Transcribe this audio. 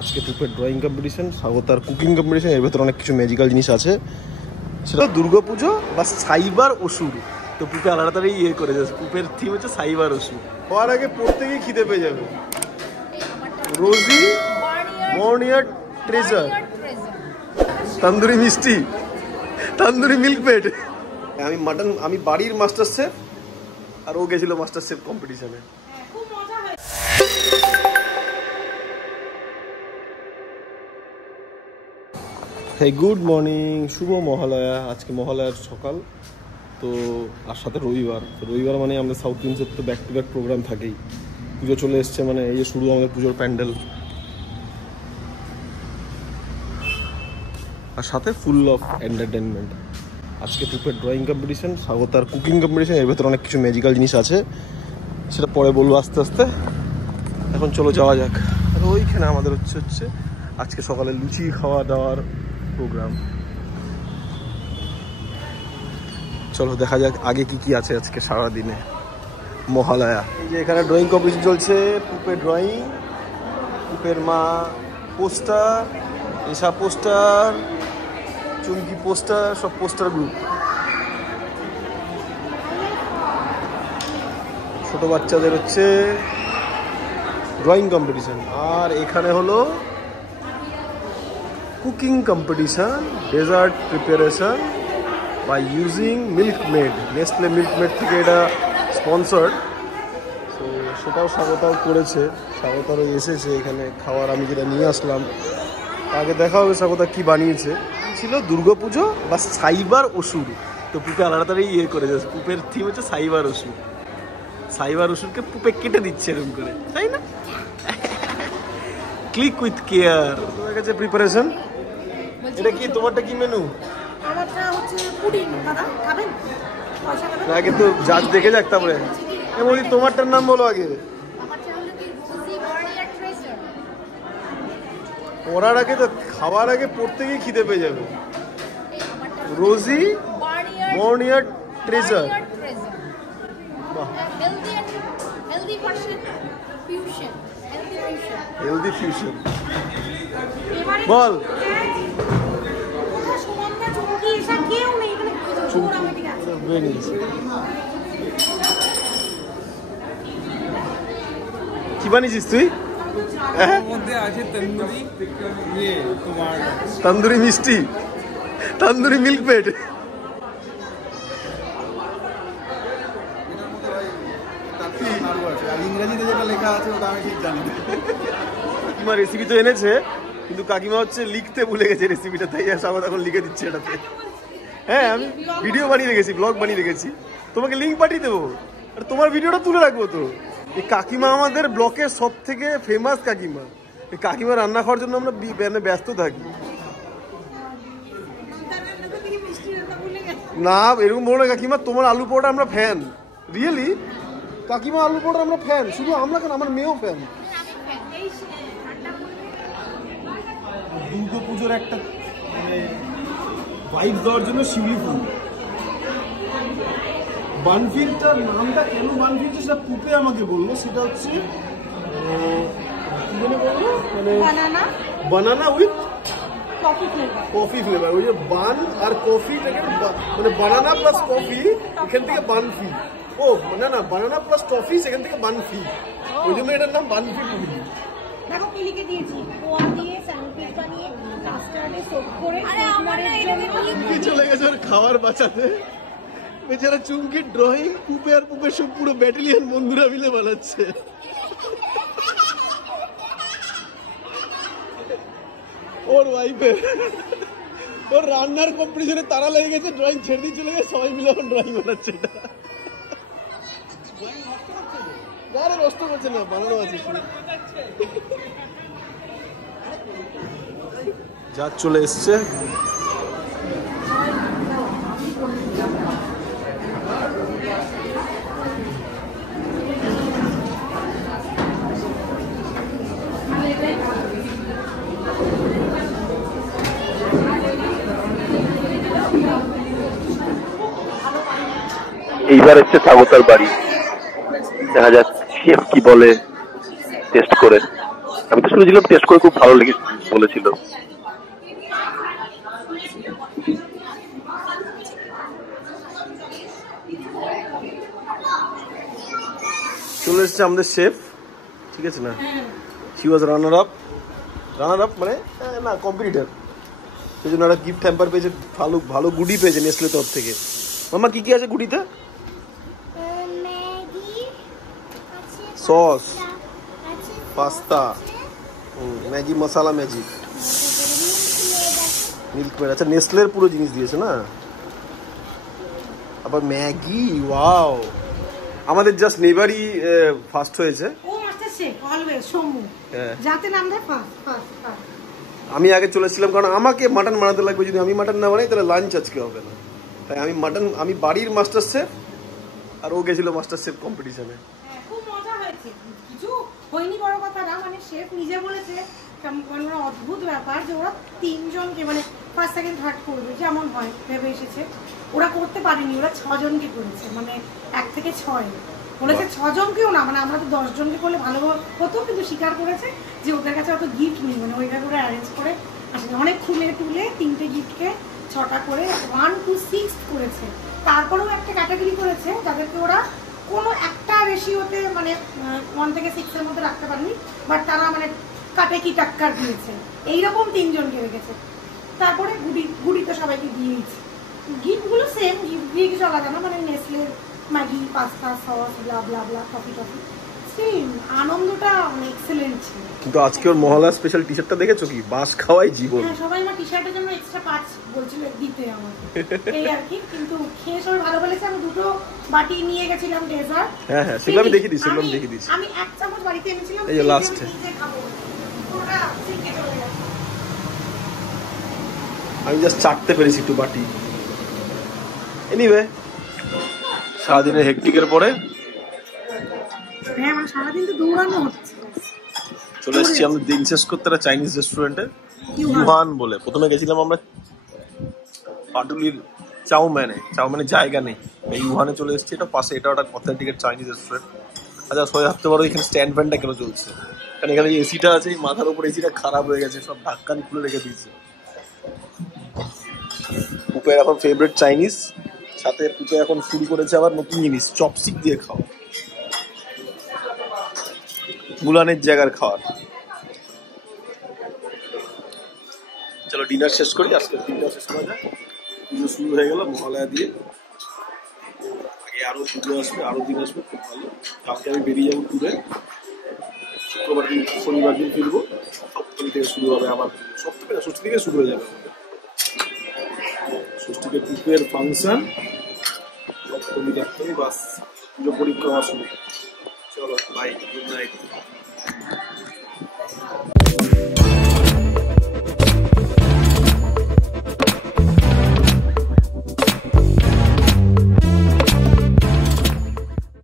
আজকে পুপের drawing competition, স্বাগতার cooking competition, এর ভেতরে অনেক কিছু ম্যাজিক্যাল জিনিস আছে। সেটা দুর্গাপুজো বা সাইবার অসুর। তো পুপে আলাদাটাই করে যাচ্ছে, পুপের থিম হচ্ছে সাইবার অসুর। হওয়ার আগে পড়তে গিয়ে খিদে পেয়ে যাবে। রোজি মর্নিয়ার ট্রেজার, তন্দুরি মিষ্টি, তন্দুরি মিল্ক মেড। আমি বাড়ির মাস্টার শেফ, আর ও গেছিল মাস্টার শেফ কম্পিটিশনে। হ্যাঁ, গুড মর্নিং, শুভ মহালয়া। আজকে মহালয়ার সকাল তো, আর সাথে রবিবার। রবিবার মানে আমাদের সাউথ প্রিন্সের তো ব্যাক টু ব্যাক প্রোগ্রাম থাকেই। পুজো চলে এসছে, মানে এই শুরু আমাদের পুজোর প্যান্ডেল, আর সাথে ফুল অফ এন্টারটেনমেন্ট। আজকে পুপের ড্রয়িং কম্পিটিশন, স্বাগতার কুকিং কম্পিটিশন, এর ভেতরে অনেক কিছু ম্যাজিক্যাল জিনিস আছে, সেটা পরে বলবো আস্তে আস্তে। এখন চলো যাওয়া যাক। আর ওইখানে আমাদের হচ্ছে আজকে সকালে লুচি খাওয়া দাওয়ার প্রোগ্রাম। চলো দেখা যাক আগে কি কি আছে আজকে সারাদিনে মহালয়া। এই যে এখানে ড্রয়িং কম্পিটিশন চলছে, পুপের ড্রয়িং, পুপের মা পোস্টার, এসা পোস্টার, চুমকি পোস্টার, সব পোস্টার গ্রুপ। ছোট বাচ্চাদের হচ্ছে ড্রয়িং কম্পিটিশন, আর এখানে হলো cooking competition, dessert preparation by using Milkmaid. Nestle Milkmaid থেকে এটা স্পন্সর্ড। তো সেটাও স্বাগতাও করেছে, স্বাগতারও এসেছে এখানে খাওয়ার। আমি যেটা নিয়ে আসলাম, আগে দেখা হবে স্বাগতা কি বানিয়েছে। ছিল দুর্গাপুজো বা সাইবার অসুর। তো পুপে আলাদাটাই করে যাচ্ছে, পুপের থিম হচ্ছে সাইবার অসুর। সাইবার অসুরকে পুপে কেটে দিচ্ছে এরকম করে, তাই না? Click with care. তোমার কাছে প্রিপারেশন। এটা কি, তোমারটা কি মেনু? আমারটা হচ্ছে পুডিং। দাদা খাবেন? পয়সা খাবেন? আগে তো জাজ দেখে যাক, তারপরে বলি তোমারটার নাম বলো আগে। আমারটা হলো কি রোজি মর্নিয়ার ট্রেজার। পড়ার আগে তো, খাওয়ার আগে পড়তে গিয়ে খিদে পেয়ে যাবে। রোজি মর্নিয়ার ট্রেজার। বাহ, healthy version, fusion, healthy fusion. বল। কি বানিয়েছিস তুই? তন্দুরি মিষ্টি, তন্দুরি মিল্ক মেড। ইংরেজিতে যেটা লেখা আছে ওটা আমি ঠিক জানি না। কাকিমা রেসিপি তো এনেছে, কিন্তু কাকিমা হচ্ছে লিখতে ভুলে গেছে রেসিপিটা, তাই সাবাদ এখন লিখে দিচ্ছে এটাতে। হ্যাঁ, আমি ভিডিও বানিয়ে রেখেছি, ব্লগ বানিয়ে রেখেছি, তোমাকে লিঙ্ক পাঠিয়ে দেবো, আর তোমার ভিডিওটা তুলে রাখবো। তো এই কাকিমা আমাদের ব্লকের সব থেকে ফেমাস কাকিমা। এই কাকিমা রান্না খাওয়ার জন্য আমরা ব্যস্ত থাকি। না এরকম বলো না কাকিমা, তোমার আলু পোড়া আমরা ফ্যান। রিয়েলি কাকিমা আলু পোড়া আমরা ফ্যান, শুধু আমরা কেন, আমার মেয়েও ফ্যান। দুর্গা পুজোর একটা মানে ভাইব দেওয়ার জন্য শিউলি ফুল। বানফিলটার নামটা কেন বানফিল সেটা পুপে আমাকে বললো। সেটা হচ্ছে কি বলে বললো, মানে বানানা উইথ কফি ফ্লেভার। ওই যে বান আর কফি থেকে, মানে বানানা প্লাস কফি, এখান থেকে বানফি। ও না না, বানানা প্লাস টফি, সেখান থেকে বানফি, ওই জন্য এটার নাম বানফি পুরি। দেখো কি লিখে দিয়েছি, পোয়া দিয়ে স্যান্ডউইচ বানিয়ে কাস্টার্ডে সোক করে চলে গেছে ওর খাওয়ার বাঁচাতে। বেচারা চুমকির ড্রয়িং পুপে আর পুপে সব পুরো ব্যাটালিয়ন বন্ধুরা মিলে বানাচ্ছে। ওর ওয়াইফে ওর রান্নার কম্পিটিশনে তারা লেগে গেছে, ড্রয়িং ছেড়ে দিয়ে চলে গেছে, সবাই মিলে এখন ড্রয়িং বানাচ্ছে। এটা আরে নষ্ট করছে না, বানানো আছে। যা চলে এসছে, এইবার হচ্ছে স্বাগতার বাড়ি, দেখা যাক শেফ কি বলে টেস্ট করে। আমি তো শুনেছিলাম টেস্ট করে খুব ভালো লেগেছে বলেছিল। চলে এসছে আমাদের শেফ, ঠিক আছে না, শি ওয়াজ রানার আপ মানে না কম্পিটিটর, সেই জন্য একটা গিফট হ্যাম্পার পেয়েছে, ভালো ভালো গুডি পেয়েছে নেসলে তরফ থেকে। মামা কি কি আছে গুডিতে? সস, পাস্তা, ম্যাগি মশালা, ম্যাজিক, মিল্ক মেড। আচ্ছা নেসলের পুরো জিনিস দিয়েছে না, আবার ম্যাগি। ওয়াও, আমাদের জাস্ট নেবারই ফার্স্ট হয়েছে। ও মাস্টার শেফ অলওয়েজ সমু, যাতে নাম দেয় ফার্স্ট। আমি আগে চলে এসেছিলাম, কারণ আমাকে মাটন বানাতে লাগবে, যদি আমি মাটন না বানাই তাহলে লাঞ্চ আজকে হবে না, তাই আমি বাড়ির মাস্টার শেফ, আর ও গেছিল মাস্টার শেফ কম্পিটিশনে। খুব মজা হয়েছে, কিছু হয়নি বড় কথা না, মানে শেফ নিজে বলেছে মানে অদ্ভুত ব্যাপার যে ওরা 3 জনকে মানে ফার্স্ট সেকেন্ড থার্ড করবে যেমন হয় ভেবে এসেছে, ওরা করতে পারেনি, ওরা 6 জনকে করেছে, মানে 1 থেকে 6 বলেছে। 6 জনকেও না, মানে আমরা তো 10 জনকে করলে ভালো হতো, কিন্তু স্বীকার করেছে যে ওদের কাছে অত গিফট নেই, মানে ওইটা করে অ্যারেঞ্জ করে আসলে অনেক খুলে টুলে 3টে গিফটকে 6টা করে 1 to 6 করেছে। তারপরেও একটা ক্যাটাগরি করেছে যাদেরকে ওরা কোনো একটা রেশিওতে মানে 1 থেকে 6 এর মধ্যে রাখতে পারেনি, বাট তারা মানে কাটে কি টাক্কার দিয়েছে, এইরকম 3 জনকে রেখেছে। তারপরে গুড়ি তো সবাইকে দিয়েছে, গিফটগুলো সেম, গিফট দিয়ে কিছু আলাদা না, মানে নেসলে ম্যাগি, পাস্তা, সস, ব্লা ব্লা ব্লা, কফি টফি, সেম। আনন্দটা মানে এক্সেলেন্ট ছিল। কিন্তু আজকে ওর মহলা স্পেশাল টি শার্টটা দেখেছো কি, বাস খাওয়াই জীবন। হ্যাঁ, সবাই আমার টি শার্টের জন্য এক্সট্রা 5 বলছিল দিতে আমাকে, এই আর কি। কিন্তু খেয়ে সবাই ভালো বলেছে। আমি 2টো বাটি নিয়ে গেছিলাম ডেজার্ট। হ্যাঁ সেগুলো আমি দেখে দিচ্ছি, আমি 1 চামচ বাড়িতে এনেছিলাম, এই যে লাস্ট আমি জাস্ট চাটতে পেরেছি একটু বাটি। এনিওয়ে, সারাদিনের হেকটিকের পরে হ্যাঁ মানে সারাদিন তো দৌড়ানো হচ্ছে। চলে এসেছি আমরা দিন শেষ করতে একটা চাইনিজ রেস্টুরেন্টে, ইউহান বলে। প্রথমে গেছিলাম আমরা পাটুলির চাউম্যানে জায়গা নেই, এই ইউহানে চলে এসেছি। এটা পাশে, এটা একটা অথেন্টিক চাইনিজ রেস্টুরেন্ট। আচ্ছা সবাই ভাবতে পারো এখানে স্ট্যান্ড ফ্যানটা কেন চলছে, কারণ এখানে যে এসিটা আছে মাথার উপর, এসিটা খারাপ হয়ে গেছে, সব ঢাক্কানি খুলে রেখে দিয়েছে। পুপের এখন ফেভারিট চাইনিজ, সাথে পুপে এখন শুরু করেছে আবার নতুন জিনিস, চপস্টিক দিয়ে খাওয়া, বুলানের জায়গার খাওয়ার। চলো ডিনার শেষ করি, আজকে ডিনার শেষ করা যায়। পুজো শুরু হয়ে গেল মহালয়া দিয়ে, আগে আরো পুজো আসবে, আরো দিন আসবে, খুব ভালো। কালকে আমি বেরিয়ে যাবো ট্যুরে, শুক্রবার দিন শনিবার দিন ফিরবো, সপ্তমী থেকে শুরু হবে আবার, ষষ্ঠী থেকে শুরু হয়ে যাবে, ষষ্ঠীতে পুজোর ফাংশন, সপ্তমী বাস পুজো পরিক্রমা শুরু। চলো বাই, গুড নাইট।